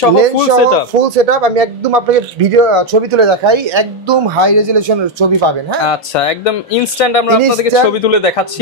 সহ full setup আমি একদম আপনাকে ভিডিও ছবি তুলে দেখাই, একদম হাই রেজোলিউশনের ছবি পাবেন। হ্যাঁ আচ্ছা, একদম ইনস্ট্যান্ট আমরা আপনাদেরকে ছবি তুলে দেখাচ্ছি।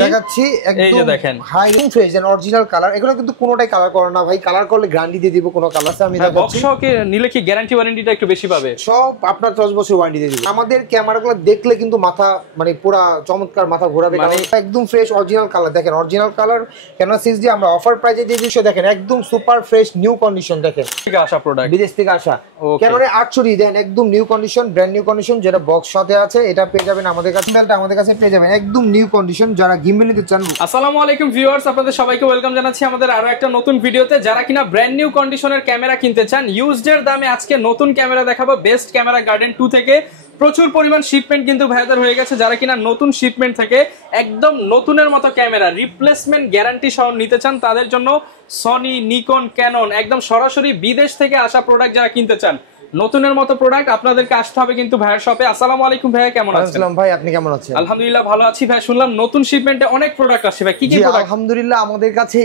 এই যে দেখেন high fresh and original colour, এগুলো কিন্তু কোনোটাই কালার করে না ভাই, কালার করলে গ্যারান্টি দিয়ে দিব কোন কালারটা আমি দেখাচ্ছি। বক্স সহ নিলে কি গ্যারান্টি ওয়ারেন্টিটা একটু বেশি পাবে? সব আপনার 10 বছর ওয়ারেন্টি দিয়ে দিব। আমাদের ক্যামেরাগুলো দেখলে কিন্তু মাথা মানে পুরো চমৎকার মাথা ঘোরাবে, একদম ফ্রেশ অরিজিনাল কালার। দেখেন অরিজিনাল কালার কেন 6D আমরা অফার প্রাইসে দিয়ে দিচ্ছি। দেখেন একদম সুপার ফ্রেশ নিউ কন্ডিশন, দেখেন থেকে আসা প্রোডাক্ট, বিদেশ থেকে আসা ক্যামেরা 800 দেন একদম new condition, brand new condition, যেটা বক্স সাথে আছে এটা পেয়ে যাবেন আমাদের কাছে। গিম্বেলটা আমাদের কাছে পেয়ে যাবেন একদম নিউ কন্ডিশন, যারা গিম্বেল নিতে চান। আসসালামু আলাইকুম ভিউয়ার্স, আপনাদের সবাইকে ওয়েলকাম জানাচ্ছি আমাদের আরো একটা নতুন ভিডিওতে। যারা কিনা ব্র্যান্ড নিউ কন্ডিশনের ক্যামেরা কিনতে চান ইউজড এর দামে, আজকে নতুন ক্যামেরা দেখাবো বেস্ট ক্যামেরা গার্ডেন 2 থেকে। প্রচুর পরিমাণ শিপমেন্ট কিন্তু ভাইদের হয়ে গেছে। যারা কিনা নতুন শিপমেন্ট থেকে একদম নতুনের মতো ক্যামেরা রিপ্লেসমেন্ট গ্যারান্টি সহ নিতে চান, তাদের জন্য সনি, নিকন, ক্যানন একদম সরাসরি বিদেশ থেকে আসা প্রোডাক্ট যারা কিনতে চান, নতুনের মতো প্রোডাক্ট আপনাদেরকে আসতে হবে কিন্তু ভাইয়ের শপে। আসসালামু আলাইকুম ভাই, কেমন আছেন? আসসালাম ভাই, আপনি কেমন আছেন? আলহামদুলিল্লাহ ভালো আছি ভাই। শুনলাম নতুন শিপমেন্টে অনেক প্রোডাক্ট আসছে ভাই, কি কি প্রোডাক্ট? আলহামদুলিল্লাহ আমাদের কাছে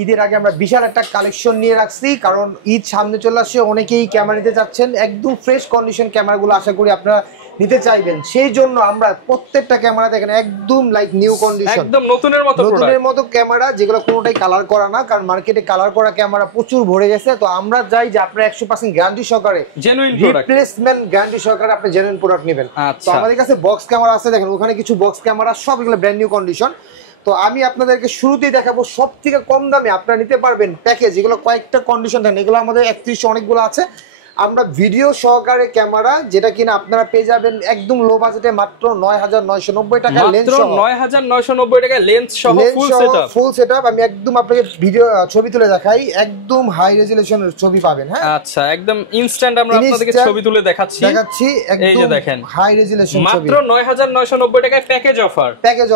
ঈদের আগে আমরা বিশাল একটা কালেকশন নিয়ে রাখছি, কারণ ঈদ সামনে চলে আসছে, অনেকেই ক্যামেরা নিতে চাচ্ছেন। একদম ফ্রেশ কন্ডিশন ক্যামেরাগুলো আশা করি আপনারা নিতে চাইবেন, সেই জন্য আমরা প্রত্যেকটা ক্যামেরা দেখেন একদম লাইক নিউ কন্ডিশন, একদম নতুনের মতো ক্যামেরা, যেগুলো কোনোটাই কালার করা না, কারণ মার্কেটে কালার করা ক্যামেরা প্রচুর ভরে গেছে। তো আমরা চাই যে আপনারা 100% গ্যারান্টি সহকারে, জেনুইন প্রোডাক্ট, রিপ্লেসমেন্ট গ্যারান্টি সহকারে আপনি জেনুইন প্রোডাক্ট নেবেন। তো আমাদের কাছে বক্স ক্যামেরা আছে, দেখেন ওখানে কিছু বক্স ক্যামেরা, সব এগুলো ব্র্যান্ড নিউ কন্ডিশন। তো আমি আপনাদেরকে শুরুতেই দেখাবো সব থেকে কম দামে আপনারা নিতে পারবেন প্যাকেজ, এগুলো কয়েকটা কন্ডিশন দেন, এগুলো আমাদের 31 অনেকগুলো আছে। আমরা ভিডিও সহকারে ক্যামেরা, যেটা কিনা আপনারা পেয়ে যাবেন একদম লো বাজেটে মাত্র 9990 টাকা, লেন্স সহ 9990 টাকা লেন্স সহ ফুল সেটআপ আমি একদম আপনাকে ভিডিও ছবি তুলে দেখাই, একদম হাই রেজোলিউশনের ছবি পাবেন। হ্যাঁ আচ্ছা, একদম ইনস্ট্যান্ট আমরা আপনাদেরকে ছবি তুলে দেখাচ্ছি। এই যে দেখেন হাই রেজোলিউশন ছবি, মাত্র 9990 টাকায় প্যাকেজ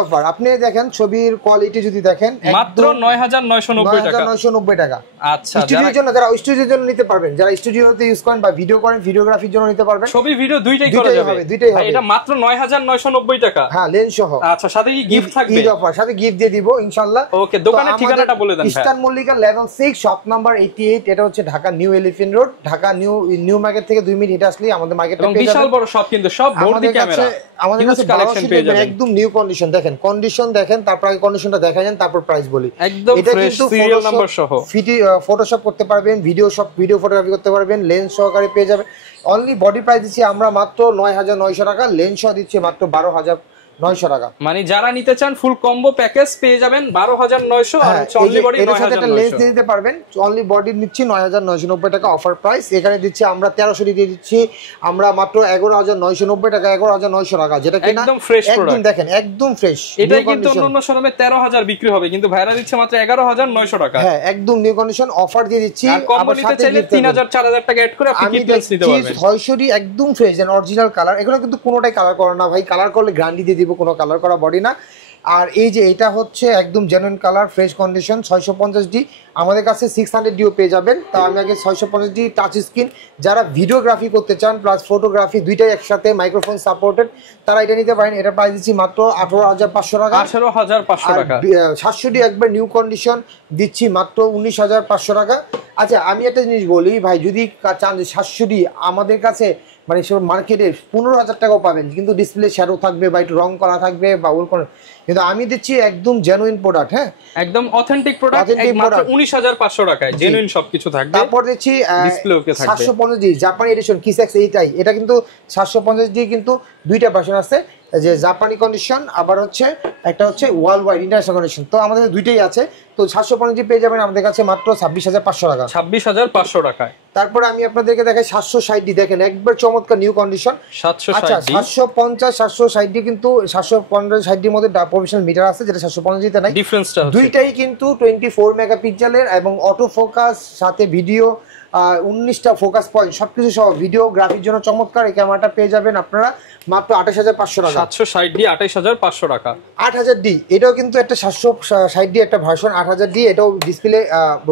অফার। আপনি দেখেন ছবির কোয়ালিটি যদি দেখেন মাত্র 9990 টাকা। আচ্ছা, স্টুডিওর জন্য, যারা স্টুডিওর জন্য নিতে পারবেন, যারা স্টুডিওতে ইউজ করেন বা ভিডিও করেন, ভিডিওগ্রাফির জন্য নিতে পারবেন। ছবি ভিডিও দুইটাই করা যাবে, দুইটাই হবে। এটা মাত্র 9990 টাকা। হ্যাঁ, লেন্স সহ। আচ্ছা, সাথে কি গিফট থাকবে? ঈদ অফার, সাথে গিফট দিয়ে দিব ইনশাআল্লাহ। ওকে, দোকানের ঠিকানাটা বলে দেন। Eastern Mallika level 6 shop number 88, এটা হচ্ছে Dhaka new elephant road, Dhaka new market থেকে 2 মিনিট হেঁটে আসলেই আমাদের মার্কেটটা পেয়ে যাবেন। বিশাল বড় শপ, কিন্তু সব ভর্তি ক্যামেরা, আমাদের কাছে কালেকশন পেয়ে যাবেন একদম নিউ কন্ডিশন। দেখেন কন্ডিশন দেখেন, তারপর আগে কন্ডিশনটা দেখা যান, তারপর প্রাইস বলি। একদম ফ্রেশ সিরিয়াল নাম্বার সহ ফটোশপ করতে পারবেন, ভিডিও ফটোগ্রাফি করতে পারবেন, লেন্স সহকারে পেয়ে যাবেন। অনলি বডি প্রাইস দিচ্ছি আমরা মাত্র 9900 টাকা, লেন্স সহ দিচ্ছি মাত্র 12900 টাকা। মানে যারা নিতে চান ফুল কম্বো প্যাকেজ পেয়ে যাবেন 12900, আর অনলি বডি 9900 লেন্স দিতে পারবেন। অনলি বডি নিচ্ছি 9990 টাকা অফার প্রাইস। এখানে দিচ্ছি আমরা 1300 দিয়ে দিচ্ছি আমরা মাত্র 11990 টাকা, 11900 টাকা, যেটা কিনা একদম ফ্রেশ প্রোডাক্ট। দেখেন একদম ফ্রেশ, এটা কিন্তু অন্য শোরুমে 13000 বিক্রি হবে, কিন্তু ভাইরা দিচ্ছে মাত্র 11900 টাকা। হ্যাঁ, একদম নিউ কন্ডিশন অফার দিয়ে দিচ্ছি। আবার সাথে চাইলে 3000 4000 টাকা এড করে আপনি কিট নিতে পারবেন। 600 একদম ফ্রেশ এন্ড অরিজিনাল কালার, এগুলো কিন্তু কোনোটাই কালার করে না ভাই, কালার করলে গ্যারান্টি দিয়ে দিব, কোনো কালার করা বডি না। আর এই যে এটা হচ্ছে একদম genuine colour, fresh condition, 650D আমাদের কাছে 600Dও পেয়ে যাবেন। তা আমি আগে 650D টাচ স্ক্রিন, যারা ভিডিওগ্রাফি করতে চান প্লাস ফটোগ্রাফি দুইটাই একসাথে মাইক্রোফোন সাপোর্টেড, তারা এটা নিতে পারেন। এটা প্রাইস দিচ্ছি মাত্র 18500 টাকা, 18500 টাকা। 700D একবার নিউ কন্ডিশন দিচ্ছি মাত্র 19500 টাকা। আচ্ছা, আমি একটা জিনিস বলি ভাই, যদি চান যে 700D আমাদের কাছে মানে সব মার্কেটে 15000 টাকাও পাবেন, কিন্তু ডিসপ্লে শ্যাডো থাকবে বা একটু রং করা থাকবে বা ওল করা, কিন্তু আমি দিচ্ছি একদম জেনুইন প্রোডাক্ট। হ্যাঁ, একদম অথেন্টিক প্রোডাক্ট, মাত্র 19500 টাকায় জেনুইন সবকিছু থাকবে। তারপর দিচ্ছি ডিসপ্লেওকে থাকবে 750D জাপানি এডিশন কিসেক্স, এইটাই, এটা কিন্তু 750D কিন্তু দুইটা ভার্সন আছে, যে জাপানি কন্ডিশন, আবার হচ্ছে একটা হচ্ছে ওয়ার্ল্ড ওয়াইড ইন্টারন্যাশনাল কন্ডিশন। তো আমাদের দুইটাই আছে। তো 750D পেয়ে যাবেন আমাদের কাছে মাত্র 26500 টাকা, 26500 টাকায়। তারপরে আমি আপনাদেরকে দেখাই 760D, দেখেন একবার চমৎকার নিউ কন্ডিশন। 760D 750 কিন্তু 750 মধ্যে প্রফেশনাল মিটার আছে, যেটা 750 তে নাই। ডিফারেন্সটা দুইটাই কিন্তু 24 মেগাপিক্সেলের এবং অটো ফোকাস, সাথে ভিডিও 19টা ফোকাস পয়েন্ট, সবকিছু সহ ভিডিওগ্রাফির জন্য চমৎকার এই ক্যামেরাটা পেয়ে যাবেন আপনারা মাত্র 28500 টাকা। 760D 28500 টাকা। 8000D এটাও কিন্তু একটা 760D একটা ভার্সন, 8000D এটাও display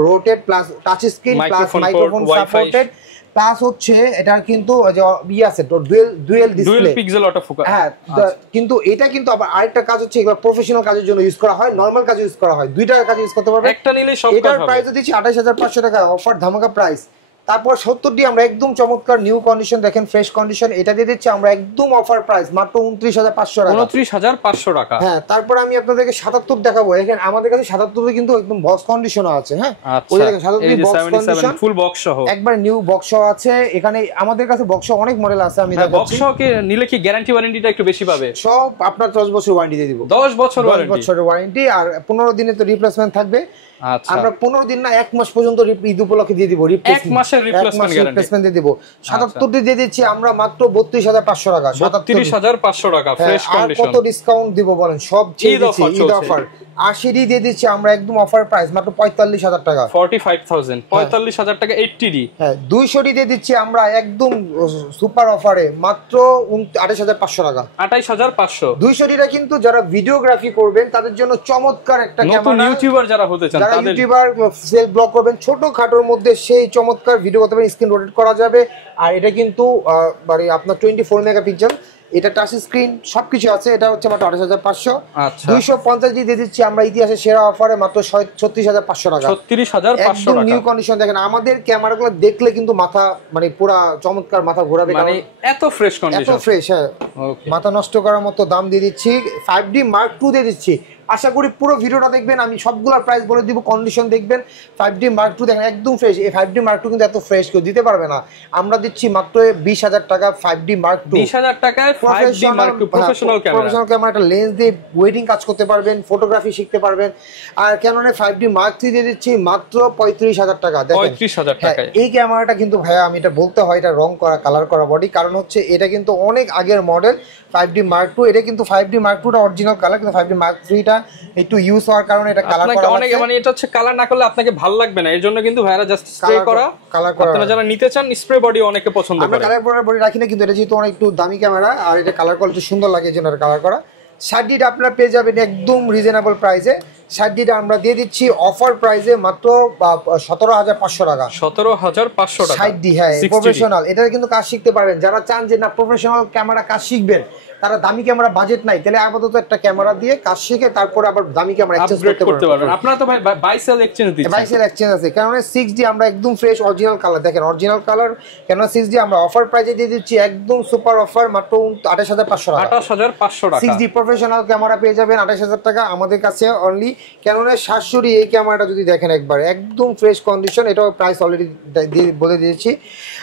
rotate plus touch screen plus microphone supported, plus হচ্ছে এটার কিন্তু যে আছে dual display, pixel auto focus. হ্যাঁ, কিন্তু এটা কিন্তু আবার আরেকটা কাজ হচ্ছে, এগুলো প্রফেশনাল কাজের জন্য ইউজ করা হয়, নরমাল কাজে ইউজ করা হয়, দুইটা কাজে ইউজ করতে পারবে। একটা নিলে সব কাজ হবে। এটার প্রাইস দিচ্ছি 28500 টাকা, অফার ধামাকা প্রাইস তারপর 70টি আমরা একদম চমৎকার নিউ কন্ডিশন দেখেন, ফ্রেশ কন্ডিশন, এটা দিয়ে দিচ্ছি আমরা একদম অফার প্রাইস মাত্র 29,500 টাকা। 29,500 টাকা। হ্যাঁ, তারপর আমি আপনাদেরকে 77 দেখাবো। দেখেন আমাদের কাছে 77 কিন্তু একদম বক্স কন্ডিশনও আছে। হ্যাঁ, ওই দেখেন 77 বক্স কন্ডিশন, ফুল বক্স সহ, একবার নিউ বক্স আছে। এখানে আমাদের কাছে বক্স অনেক মডেল আছে, আমি দেখাচ্ছি। বক্স কে নিলে কি গ্যারান্টি ওয়ারেন্টিটা একটু বেশি পাবে? সব আপনার 10 বছর ওয়ারেন্টি দিয়ে দিব। 10 বছরের ওয়ারেন্টি, আর 15 দিনের তো রিপ্লেসমেন্ট থাকবে। আচ্ছা, আমরা 15 দিন না 1 মাস পর্যন্ত ঈদ উপলক্ষে দিয়ে দিব রিপ্লেসমেন্ট, 1 মাসের রিপ্লেসমেন্ট দিয়ে দিব। 77 দিয়ে দিচ্ছি আমরা মাত্র 32,500 টাকা। 32,500 টাকা ফ্রেশ কন্ডিশন। আর কত ডিসকাউন্ট দিব বলেন? সব ছেড়ে দিচ্ছি, ঈদ অফার। 80 দিয়ে দিচ্ছি আমরা একদম অফার প্রাইস মাত্র 45,000 টাকা। 45,000, 45,000 টাকা 80 হ্যাঁ, 200 দিয়ে দিচ্ছি আমরা একদম সুপার অফারে মাত্র 28,500 টাকা। 28,500। 200 কিন্তু যারা ভিডিওগ্রাফি করবেন তাদের জন্য চমৎকার একটা ক্যামেরা। নতুন ইউটিউবার যারা হতে চান, যারা ইউটিউবার সেলফ ব্লগ করবেন, ছোট খাটোর মধ্যে সেই চমৎকার ভিডিও করতে পারেন, স্ক্রিন রোটেট করা যাবে। আর এটা কিন্তু মানে আপনার 24 মেগাপিক্সেল, এটা টাচ স্ক্রিন সবকিছু আছে। এটা হচ্ছে মাত্র 28,500। আচ্ছা, 250 দিয়ে দিচ্ছি আমরা ইতিহাসের সেরা অফারে মাত্র 36,500 টাকা। 36,500 টাকা। New condition. দেখেন আমাদের ক্যামেরাগুলো দেখলে কিন্তু মাথা মানে পুরা চমৎকার, মাথা ঘোরাবে, মানে এত ফ্রেশ কন্ডিশন, এত ফ্রেশ। হ্যাঁ, মাথা নষ্ট করার মতো দাম দিয়ে দিচ্ছি। 5D Mark II দিয়ে দিচ্ছি। আশা করি পুরো ভিডিওটা দেখবেন, আমি সবগুলোর প্রাইস বলে দিব, কন্ডিশন দেখবেন। 5D Mark II দেখেন একদম ফ্রেশ। এই 5D Mark II কিন্তু এত ফ্রেশ কেউ দিতে পারবে না। আমরা দিচ্ছি মাত্র 20,000 টাকা 5D Mark II। 20,000 টাকায় 5D Mark II professional camera, একটা লেন্স দিয়ে ওয়েডিং কাজ করতে পারবেন, ফটোগ্রাফি শিখতে পারবেন। আর ক্যাননের 5D Mark III দিয়ে দিচ্ছি মাত্র 35,000 টাকা। দেখেন 35,000 টাকায় এই ক্যামেরাটা কিন্তু ভাইয়া, আমি এটা বলতে হয়, এটা রং করা, কালার করা বডি। কারণ হচ্ছে এটা কিন্তু অনেক আগের মডেল 5D Mark II। এটা কিন্তু 5D Mark II টা অরিজিনাল কালার, কিন্তু 5D Mark III টা একটু ইউজ হওয়ার কারণে এটা কালার করা অনেক, মানে এটা হচ্ছে কালার না করলে আপনাকে ভালো লাগবে না, এর জন্য কিন্তু ভাইরা জাস্ট স্প্রে করা। আপনারা যারা নিতে চান স্প্রে বডি অনেকে পছন্দ করে। আমরা কালার বডি রাখি না, কিন্তু এটা যেহেতু অনেক একটু দামি ক্যামেরা আর এটা কালার কোয়ালিটি সুন্দর লাগে, এর জন্য কালার করা। 60D আপনারা পেয়ে যাবেন একদম রিজনেবল প্রাইসে। 60D আমরা দিয়ে দিচ্ছি অফার প্রাইসে মাত্র 17,500 টাকা। 17,500 টাকা 60D। হ্যাঁ, প্রফেশনাল। এটা কিন্তু কাজ শিখতে পারবেন। যারা চান যে না প্রফেশনাল ক্যামেরা কাজ শিখবেন, তারা দামি ক্যামেরা বাজেট নাই, তাহলে আপাতত একটা ক্যামেরা দিয়ে কাজ শিখে তারপর আবার দামি ক্যামেরা এক্সচেঞ্জ করতে পারবেন। আপনারা তো ভাই বাই সেল এক্সচেঞ্জ দিচ্ছেন। বাই সেল এক্সচেঞ্জ আছে। কারণ 6D আমরা একদম ফ্রেশ অরিজিনাল কালার, দেখেন অরিজিনাল কালার। কেন 6D আমরা অফার প্রাইসে দিয়ে দিচ্ছি একদম সুপার অফার মাত্র 28,500 টাকা। 28,500 টাকা 6D প্রফেশনাল ক্যামেরা পেয়ে যাবেন 28,000 টাকা আমাদের কাছে অনলি। ক্যাননের 700D এই ক্যামেরাটা যদি দেখেন একবার একদম ফ্রেশ কন্ডিশন, এটাও প্রাইস অলরেডি বলে দিয়েছি।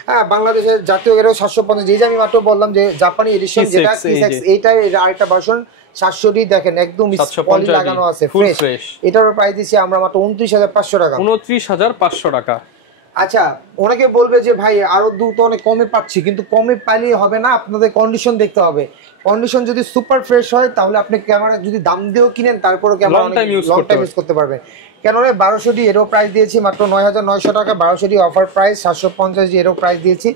হ্যাঁ, বাংলাদেশের জাতীয় এরও 750, যেই যে আমি মাত্র বললাম যে জাপানি এডিশন যেটা এইটাই আরেকটা ভার্সন 700D দেখেন একদম পলি লাগানো আছে, ফ্রেশ। এটার প্রাইস দিচ্ছি আমরা মাত্র 29,500 টাকা। 29,500 টাকা। আচ্ছা, অনেকে বলবে যে ভাই আরো দ্রুত অনেক কমে পাচ্ছি, কিন্তু কমে পাইলেই হবে না, আপনাদের কন্ডিশন দেখতে হবে। কন্ডিশন যদি সুপার ফ্রেশ হয় তাহলে আপনি ক্যামেরা যদি দাম দিয়েও কিনেন তারপরেও ক্যামেরা লং টাইম ইউজ করতে পারবেন। কেন 1200D এরও প্রাইস দিয়েছি মাত্র 9,900 টাকা। 1200D offer price. 750D এরও প্রাইস দিয়েছি।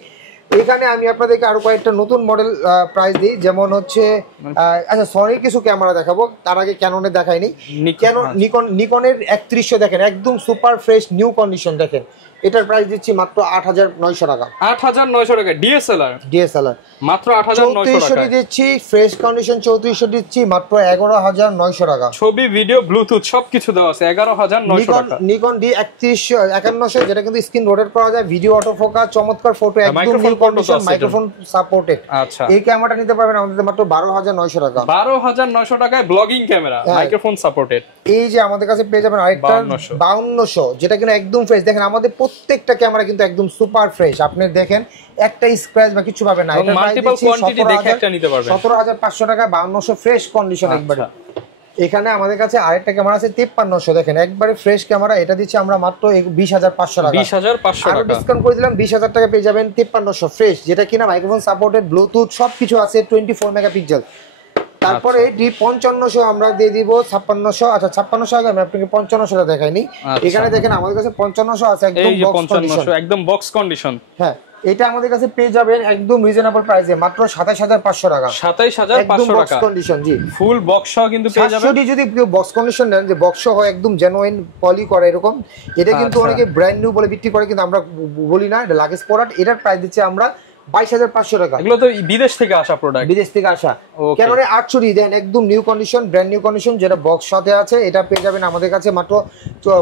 এখানে আমি আপনাদেরকে আরো কয়েকটা নতুন মডেল প্রাইস দিই, যেমন হচ্ছে আচ্ছা সরি কিছু ক্যামেরা দেখাবো, তার আগে ক্যাননের দেখাইনি। নিকনের 3100 দেখেন একদম সুপার ফ্রেশ নিউ কন্ডিশন। দেখেন এটার প্রাইস দিচ্ছি মাত্র 8,900 টাকা। 8,900 টাকা ডিএসএলআর মাত্র 8,900 টাকা দিচ্ছি। ফ্রেশ কন্ডিশন 3400 দিচ্ছি মাত্র 11,900 টাকা। ছবি ভিডিও ব্লুটুথ সবকিছু দেওয়া আছে 11,900 টাকা। নিকন D3151, যেটা কিন্তু স্ক্রিন রোটেট করা যায়, ভিডিও অটো ফোকাস, চমৎকার ফটো, একদম নিউ কন্ডিশন, মাইক্রোফোন সাপোর্টেড। আচ্ছা, এই ক্যামেরাটা নিতে পারবেন আমাদের মাত্র 12,900 টাকা। 12,900 টাকায় ব্লগিং ক্যামেরা, মাইক্রোফোন সাপোর্টেড। এই যে আমাদের কাছে পেয়ে যাবেন আরেকটা 5200, যেটা কিনা একদম ফ্রেশ। দেখেন আমাদের প্রত্যেকটা ক্যামেরা কিন্তু একদম সুপার ফ্রেশ। আপনি দেখেন একটা স্ক্র্যাচ বা কিছু পাবেন না। এটা মাল্টিপল কোয়ান্টিটি দেখে একটা নিতে পারবেন। 17,500 টাকা 5200 ফ্রেশ কন্ডিশন একবারে। এখানে আমাদের কাছে আরেকটা ক্যামেরা আছে 5300, দেখেন একবারে ফ্রেশ ক্যামেরা। এটা দিচ্ছি আমরা মাত্র 20,500 টাকা। 20,500 টাকা ডিসকাউন্ট করে দিলাম, 20,000 টাকা পেয়ে যাবেন 5300 ফ্রেশ, যেটা কিনা মাইক্রোফোন সাপোর্টেড, ব্লুটুথ সবকিছু আছে, 24 মেগাপিক্সেল। তারপরে D5500 আমরা দিয়ে দিব 5600। আচ্ছা 5600 আগে আমি আপনাকে 5500টা দেখাইনি। এখানে দেখেন আমাদের কাছে 5500 আছে একদম বক্স কন্ডিশন, একদম বক্স কন্ডিশন। হ্যাঁ, এটা আমাদের কাছে পেয়ে যাবেন একদম রিজনেবল প্রাইসে মাত্র 27,500 টাকা। 27,500 টাকা বক্স কন্ডিশন। জি, ফুল বক্স সহ কিন্তু পেয়ে যাবেন। যদি কেউ বক্স কন্ডিশন নেন, যে বক্স সহ একদম জেনুইন পলি করা এরকম, এটা কিন্তু অনেকে ব্র্যান্ড নিউ বলে বিক্রি করে, কিন্তু আমরা বলি না, এটা লাগেজ প্রোডাক্ট। এটার প্রাইস দিচ্ছি আমরা 22,500 টাকা। এগুলো তো বিদেশ থেকে আসা প্রোডাক্ট, বিদেশ থেকে আসা। ক্যানন 800 দেন একদম new condition, brand new condition, যেটা বক্স সাথে আছে, এটা পেয়ে যাবেন আমাদের কাছে মাত্র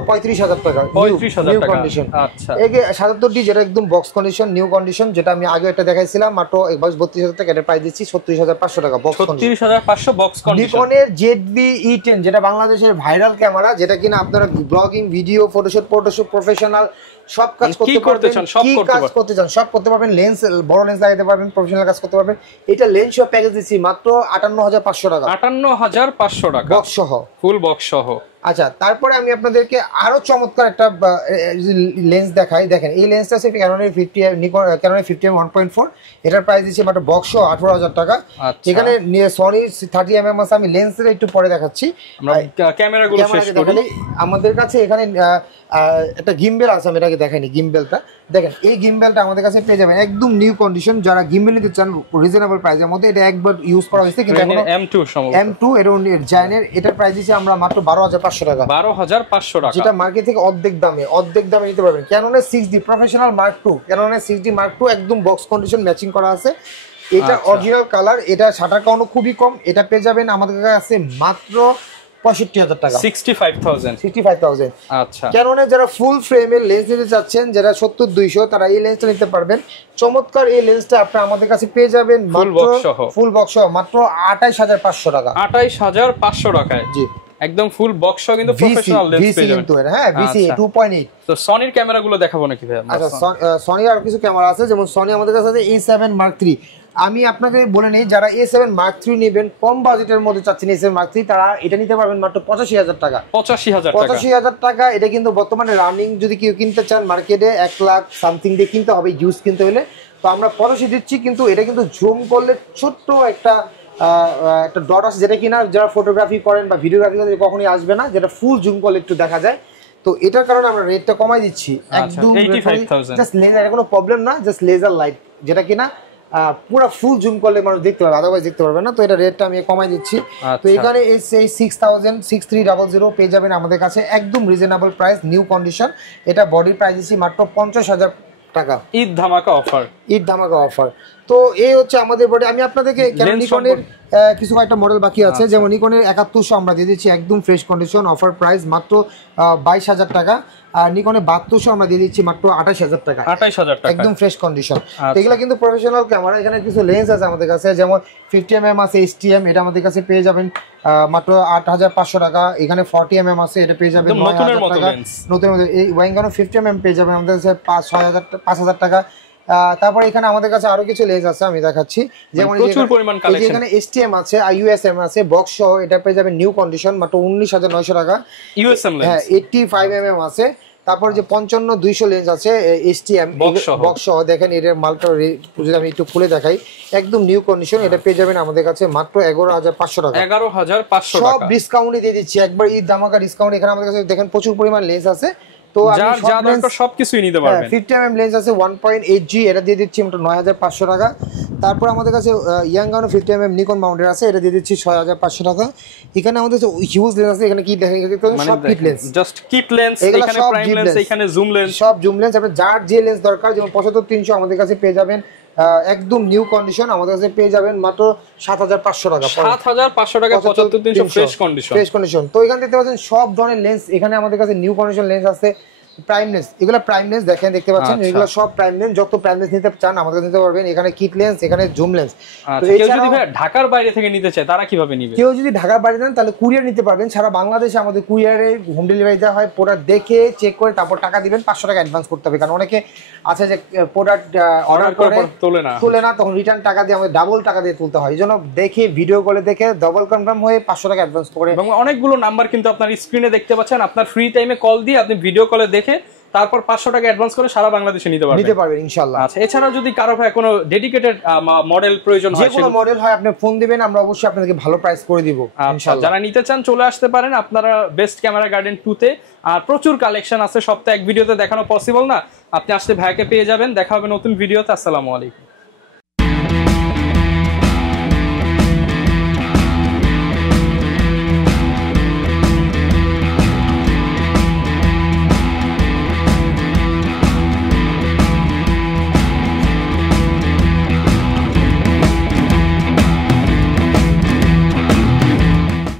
35,000 টাকা। 35,000 টাকা। কন্ডিশন। আচ্ছা, এই 77 যেটা একদম বক্স কন্ডিশন নিউ কন্ডিশন, যেটা আমি আগে একটা দেখাইছিলাম মাত্র 32,000 টাকা, এটা প্রাইস দিচ্ছি 36,500 টাকা বক্স কন্ডিশন। 36,500 box condition. নিকনের ZV E10 যেটা বাংলাদেশের ভাইরাল ক্যামেরা, যেটা কিনা আপনারা ব্লগিং, ভিডিও, ফটোশুট প্রফেশনাল সব কাজ করতে পারবেন, কি কাজ করতে চান সব করতে পারবেন। লেন্স, বড় লেন্স লাগাতে পারবেন, প্রফেশনাল কাজ করতে পারবেন। এটা লেন্স সহ প্যাকেজ দিচ্ছি মাত্র 58,500 টাকা। 58,500 টাকা বক্স সহ, ফুল বক্স সহ। আচ্ছা, তারপরে আমি আপনাদেরকে আরো চমৎকার একটা লেন্স দেখাই। দেখেন এই লেন্সটা আছে ক্যাননের 50 1.4, এটার প্রাইস দিচ্ছি মাত্র বক্স সহ 18,000 টাকা। এখানে সনি 30mm আছে, আমি লেন্সের একটু পরে দেখাচ্ছি। আমরা ক্যামেরাগুলো শেষ করি। আমাদের কাছে এখানে একটা গিম্বেল আছে, আমি এটাকে দেখাইনি গিম্বেলটা। দেখেন এই গিম্বেলটা আমাদের কাছে পেয়ে যাবেন একদম নিউ কন্ডিশন। যারা গিম্বেল নিতে চান রিজনেবল প্রাইসের মধ্যে, এটা একবার ইউজ করা হয়েছে কিন্তু এখনো M2 এটা জায়ানের, এটার প্রাইস দিচ্ছি আমরা মাত্র 12,500 টাকা। 12,500 টাকা, যেটা মার্কেট থেকে অর্ধেক দামে নিতে পারবেন। ক্যাননের 6D professional Mark II, ক্যাননের 6D Mark II একদম বক্স কন্ডিশন ম্যাচিং করা আছে। এটা অরিজিনাল কালার, এটা শাটার কাউন্টও খুবই কম। এটা পেয়ে যাবেন আমাদের কাছে মাত্র 65,000 টাকা। 65,000। আচ্ছা, ক্যাননের যারা ফুল ফ্রেমের লেন্স নিতে চাচ্ছেন, যারা 70-200, তারা এই লেন্সটা নিতে পারবেন। চমৎকার এই লেন্সটা আপনি আমাদের কাছে পেয়ে যাবেন ফুল বক্স সহ মাত্র 28,500 টাকা। 28,500 টাকায়। জি, একদম ফুল বক্স সহ কিন্তু প্রফেশনাল লেন্স পেয়ে যাবেন। হ্যাঁ, VC 2.8। তো সনির ক্যামেরাগুলো দেখাবো নাকি ভাই? আচ্ছা, সনি আর কিছু ক্যামেরা আছে, যেমন সনি আমাদের কাছে আছে A7 Mark III। আমি আপনাকে বলে নেই, যারা A7 Mark III নেবেন, কম বাজেটের মধ্যে চাচ্ছেন A7 Mark III, তারা এটা নিতে পারবেন মাত্র 85,000 টাকা। 85,000 টাকা। এটা কিন্তু বর্তমানে রানিং, যদি কেউ কিনতে চান মার্কেটে 1 লাখ সামথিং দিয়ে কিনতে হবে ইউজ কিনতে হলে, তো আমরা 85 দিচ্ছি। কিন্তু এটা কিন্তু জুম করলে ছোট্ট একটা ডট আছে, যেটা কিনা যারা ফটোগ্রাফি করেন বা ভিডিওগ্রাফি করেন কখনোই আসবে না, যেটা ফুল জুম করলে একটু দেখা যায়। তো এটার কারণে আমরা রেটটা কমাই দিচ্ছি একদম। জাস্ট লেজার, কোনো প্রবলেম না, জাস্ট লেজার লাইট, যেটা কিনা পুরো ফুল জুম করলে মানুষ দেখতে পারবে, আদারওয়াইজ দেখতে পারবে না। তো এটা রেটটা আমি কমাই দিচ্ছি। তো এখানে এই 6300 পেয়ে যাবেন আমাদের কাছে একদম রিজনেবল প্রাইস, নিউ কন্ডিশন। এটা বডির প্রাইস দিচ্ছি মাত্র 50,000 টাকা। ঈদ ধামাকা অফার। তো এই হচ্ছে আমাদের বডি। আমি আপনাদেরকে নিকনের কিছু কয়েকটা মডেল বাকি আছে, যেমন নিকনের 7100 আমরা দিয়ে দিচ্ছি একদম ফ্রেশ কন্ডিশন, অফার প্রাইস মাত্র 22,000 টাকা। আর নিকনের 7200 আমরা দিয়ে দিচ্ছি মাত্র 28,000 টাকা। একদম ফ্রেশ কন্ডিশন। এগুলো কিন্তু প্রফেশনাল ক্যামেরা। এখানে কিছু লেন্স আছে আমাদের কাছে, যেমন 50mm আছে STM, এটা আমাদের কাছে পেয়ে যাবেন মাত্র 8,500 টাকা। এখানে 40mm আছে, এটা পেয়ে যাবেন 9,000 টাকা। নতুন এই ওয়াইঙ্গানো 50mm পেয়ে যাবেন আমাদের কাছে 5,000 টাকা। তারপরে এখানে আমাদের কাছে আরো কিছু লেন্স আছে, আমি দেখাচ্ছি। যেমন এখানে STM আছে, IUSM আছে বক্স সহ, এটা পেয়ে যাবেন নিউ কন্ডিশন মাত্র 19,900 টাকা। হ্যাঁ, 85mm আছে। তারপর যে 55-200 লেন্স আছে STM বক্স সহ, দেখেন এটার মালটা যদি আমি একটু খুলে দেখাই, একদম নিউ কন্ডিশন। এটা পেয়ে যাবেন আমাদের কাছে মাত্র 11,500 টাকা। 11,500 টাকা। সব ডিসকাউন্টে দিয়ে দিচ্ছি, একবার ঈদ ধামাকা ডিসকাউন্ট। এখানে আমাদের কাছে দেখেন প্রচুর পরিমাণ লেন্স আছে। তো সবকিছুই নিতে পারবেন। 50mm লেন্স আছে 1.8G, এটা দিয়ে দিচ্ছি আমরা 9,500 টাকা। তারপর আমাদের কাছে ইয়াংগানো 50mm নিকন মাউন্টের আছে, এটা দিয়ে দিচ্ছি 6,500 টাকা। এখানে আমাদের হিউজ লেন্স আছে, এখানে কি দেখেন সব kit lens, just kit lens, এখানে প্রাইম লেন্স, এখানে জুম লেন্স, সব জুম লেন্স। আপনি যার যে লেন্স দরকার, যেমন 75-300 আমাদের কাছে পেয়ে যাবেন একদম নিউ কন্ডিশন। আমাদের কাছে পেয়ে যাবেন মাত্র 7,500 টাকা। 7,500 টাকা 75-300 ফ্রেশ কন্ডিশন। তো এখানে দেখতে পাচ্ছেন সব ধরনের লেন্স, এখানে আমাদের কাছে নিউ কন্ডিশন লেন্স আছে। প্রাইম লেন্স, এগুলো প্রাইম লেন্স দেখতে পাচ্ছেন, এগুলো সব প্রাইম লেন্স। যত প্রাইম লেন্স নিতে চান আমাদের কাছে নিতে পারবেন। এখানে কিট লেন্স, এখানে জুম লেন্স। তো কেউ যদি ঢাকার বাইরে থেকে নিতে চায়, তারা কিভাবে নেবে? কেউ যদি ঢাকার বাইরে নেন, তাহলে কুরিয়ার নিতে পারবেন। সারা বাংলাদেশে আমাদের কুরিয়ারে হোম ডেলিভারি দেওয়া হয়। প্রোডাক্ট দেখে চেক করে তারপর টাকা দিবেন, 500 টাকা অ্যাডভান্স করতে হবে। কারণ অনেকে আছে যে প্রোডাক্ট অর্ডার করে তোলে না, তখন রিটার্ন টাকা দিয়ে আমাদের ডাবল টাকা দিয়ে তুলতে হয়। এই জন্য দেখে, ভিডিও কলে দেখে ডবল কনফার্ম হয়ে 500 টাকা অ্যাডভান্স করে। এবং অনেকগুলো নাম্বার কিন্তু আপনার স্ক্রিনে দেখতে পাচ্ছেন, আপনার ফ্রি টাইমে কল দিয়ে আপনি ভিডিও কলে দেখে তারপর 500 টাকা অ্যাডভান্স করে সারা বাংলাদেশে নিতে পারবেন ইনশাআল্লাহ। আচ্ছা, এছাড়া যদি কারো ভাই কোনো ডেডিকেটেড মডেল প্রয়োজন হয়, যে কোনো মডেল হয়, আপনি ফোন দিবেন, আমরা অবশ্যই আপনাদেরকে ভালো প্রাইস করে দিব ইনশাআল্লাহ। যারা নিতে চান চলে আসতে পারেন আপনারা বেস্ট ক্যামেরা গার্ডেন 2 তে। আর প্রচুর কালেকশন আছে, সবটা এক ভিডিওতে দেখানো পসিবল না। আপনি আসলে ভাইকে পেয়ে যাবেন। দেখা হবে নতুন ভিডিওতে। আসসালামু আলাইকুম।